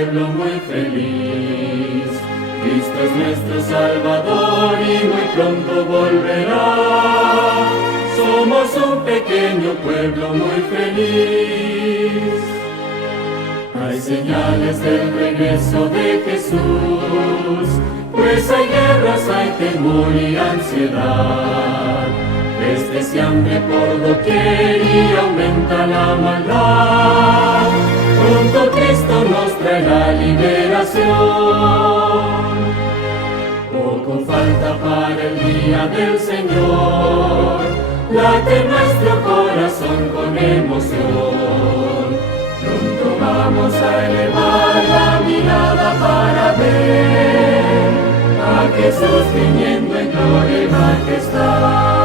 pueblo muy feliz. Cristo es nuestro Salvador y muy pronto volverá. Somos un pequeño pueblo muy feliz. Hay señales del regreso de Jesús, pues hay guerras, hay temor y ansiedad. Pestes y hambre por doquier y aumenta la maldad. Pronto Cristo nos traerá liberación. Poco falta para el día del Señor. Late nuestro corazón con emoción. Pronto vamos a elevar la mirada para ver a Jesús viniendo en gloria y majestad.